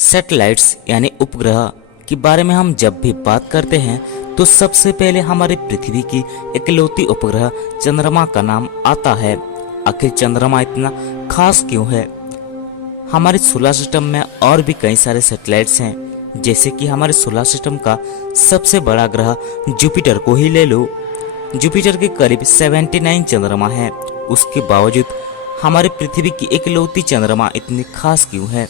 Satellites यानी उपग्रह के बारे में हम जब भी बात करते हैं तो सबसे पहले हमारी पृथ्वी की इकलौती उपग्रह चंद्रमा का नाम आता है। आखिर चंद्रमा इतना खास क्यों है? हमारे सोलर सिस्टम में और भी कई सारे सैटेलाइट्स हैं, जैसे कि हमारे सोलर सिस्टम का सबसे बड़ा ग्रह जुपिटर को ही ले लो। जुपिटर के करीब 79 चंद्रमा हैं। उसके बावजूद हमारी पृथ्वी की इकलौती चंद्रमा इतनी खास क्यों है,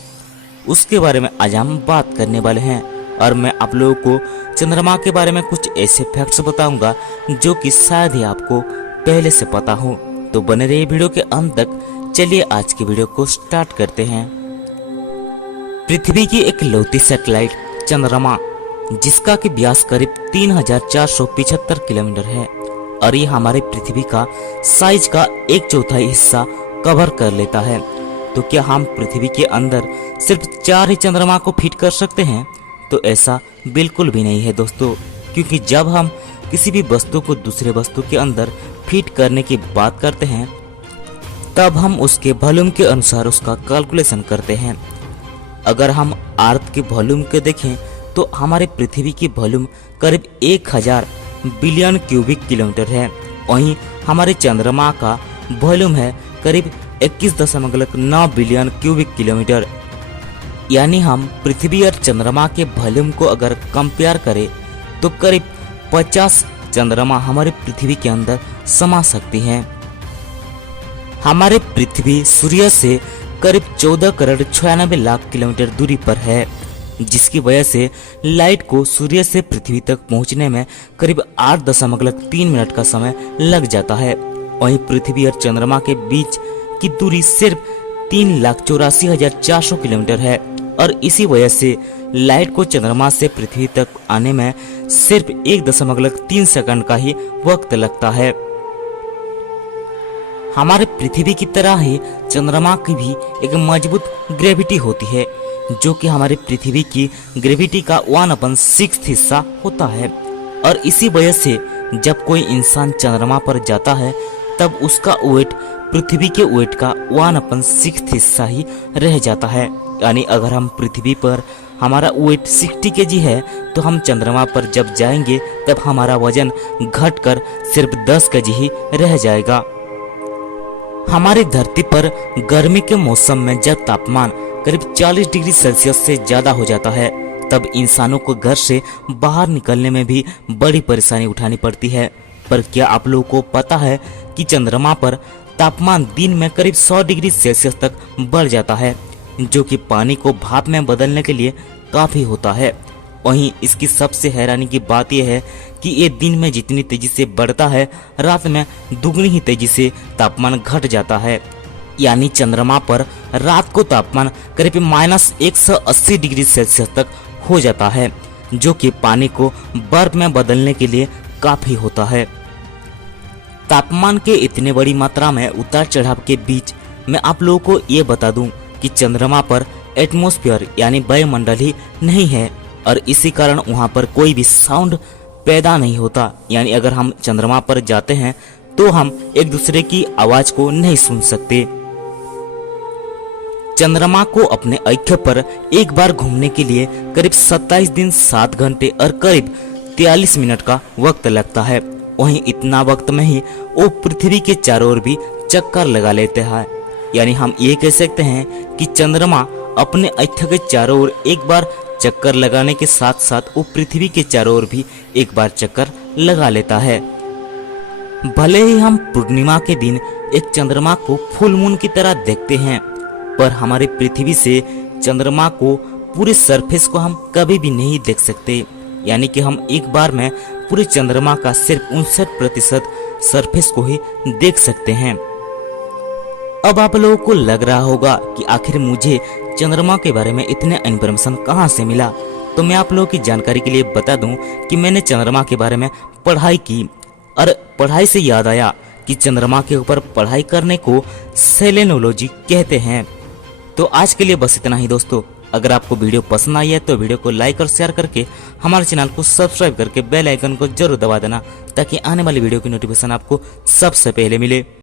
उसके बारे में आज हम बात करने वाले हैं। और मैं आप लोगों को चंद्रमा के बारे में कुछ ऐसे फैक्ट्स बताऊंगा जो कि शायद ही आपको पहले से पता हो। तो बने रहिए वीडियो के अंत तक। चलिए आज की वीडियो को स्टार्ट करते हैं। पृथ्वी की इकलौती सैटेलाइट चंद्रमा, जिसका कि व्यास करीब 3475 किलोमीटर है और ये हमारी पृथ्वी का साइज का 1/4 हिस्सा कवर कर लेता है। तो क्या हम पृथ्वी के अंदर सिर्फ 4 ही चंद्रमा को फिट कर सकते हैं? तो ऐसा बिल्कुल भी नहीं है दोस्तों, क्योंकि जब हम किसी भी वस्तु को दूसरे वस्तु के अंदर फिट करने की बात करते हैं तब हम उसके वॉल्यूम के अनुसार उसका कैलकुलेशन करते हैं। अगर हम अर्थ के वॉल्यूम को देखें तो हमारे पृथ्वी की वॉल्यूम करीब 1000 बिलियन क्यूबिक किलोमीटर है। वहीं हमारे चंद्रमा का वॉल्यूम है करीब 21.9 बिलियन क्यूबिक किलोमीटर। यानी हम पृथ्वी और चंद्रमा के वॉल्यूम को अगर कंपेयर करें तो करीब 50 चंद्रमा हमारे पृथ्वी के अंदर समा सकती हैं। हमारे पृथ्वी सूर्य से करीब 14 करोड़ 96 लाख किलोमीटर दूरी पर है, जिसकी वजह से लाइट को सूर्य से पृथ्वी तक पहुंचने में करीब 8.3 मिनट का समय लग जाता है। वहीं पृथ्वी और चंद्रमा के बीच की दूरी सिर्फ 3,84,400 किलोमीटर है और इसी वजह से लाइट को चंद्रमा से पृथ्वी तक आने में सिर्फ 1.3 सेकंड का ही वक्त लगता है। हमारे पृथ्वी की तरह ही चंद्रमा की भी एक मजबूत ग्रेविटी होती है, जो कि हमारी पृथ्वी की ग्रेविटी का 1/6 हिस्सा होता है। और इसी वजह से जब कोई इंसान चंद्रमा पर जाता है तब उसका वेट पृथ्वी के वेट का 1/6 हिस्सा ही रह जाता है। यानी अगर हम पृथ्वी पर हमारा वेट 60 kg है तो हम चंद्रमा पर जब जाएंगे तब हमारा वजन घटकर सिर्फ 10 kg ही रह जाएगा। हमारी धरती पर गर्मी के मौसम में जब तापमान करीब 40 डिग्री सेल्सियस से ज्यादा हो जाता है तब इंसानों को घर से बाहर निकलने में भी बड़ी परेशानी उठानी पड़ती है। पर क्या आप लोगों को पता है कि चंद्रमा पर तापमान दिन में करीब 100 डिग्री सेल्सियस तक बढ़ जाता है, जो कि पानी को भाप में बदलने के लिए काफी होता है। वहीं इसकी सबसे हैरानी की बात यह है कि ये दिन में जितनी तेजी से बढ़ता है, रात में दुगनी ही तेजी से तापमान घट जाता है। यानी चंद्रमा पर रात को तापमान करीब -180 डिग्री सेल्सियस तक हो जाता है, जो कि पानी को बर्फ में बदलने के लिए काफी होता है। तापमान के इतने बड़ी मात्रा में उतार चढ़ाव के बीच मैं आप लोगों को ये बता दूं कि चंद्रमा पर एटमॉस्फेयर यानी वायुमंडल ही नहीं है और इसी कारण वहां पर कोई भी साउंड पैदा नहीं होता। यानी अगर हम चंद्रमा पर जाते हैं तो हम एक दूसरे की आवाज को नहीं सुन सकते। चंद्रमा को अपने अक्ष पर एक बार घूमने के लिए करीब 27 दिन 7 घंटे और करीब 43 मिनट का वक्त लगता है। वहीं इतना वक्त में ही वो पृथ्वी के चारों ओर भी चक्कर लगा लेते हैं। यानी हम ये कह सकते हैं कि चंद्रमा अपने अक्ष के चारों ओर एक बार चक्कर लगाने के साथ साथ वो पृथ्वी के चारों ओर भी एक बार चक्कर लगा लेता है। भले ही हम पूर्णिमा के दिन एक चंद्रमा को फुल मून की तरह देखते हैं, पर हमारे पृथ्वी से चंद्रमा को पूरे सरफेस को हम कभी भी नहीं देख सकते। यानी कि हम एक बार में पूरे चंद्रमा का सिर्फ 59% सरफेस को ही देख सकते हैं। अब आप लोगों को लग रहा होगा कि आखिर मुझे चंद्रमा के बारे में इतने इन्फॉर्मेशन कहां से मिला। तो मैं आप लोगों की जानकारी के लिए बता दूं कि मैंने चंद्रमा के बारे में पढ़ाई की और पढ़ाई से याद आया कि चंद्रमा के ऊपर पढ़ाई करने को सेलेनोलॉजी कहते हैं। तो आज के लिए बस इतना ही दोस्तों। अगर आपको वीडियो पसंद आई है तो वीडियो को लाइक और शेयर करके हमारे चैनल को सब्सक्राइब करके बेल आइकन को जरूर दबा देना, ताकि आने वाली वीडियो की नोटिफिकेशन आपको सबसे पहले मिले।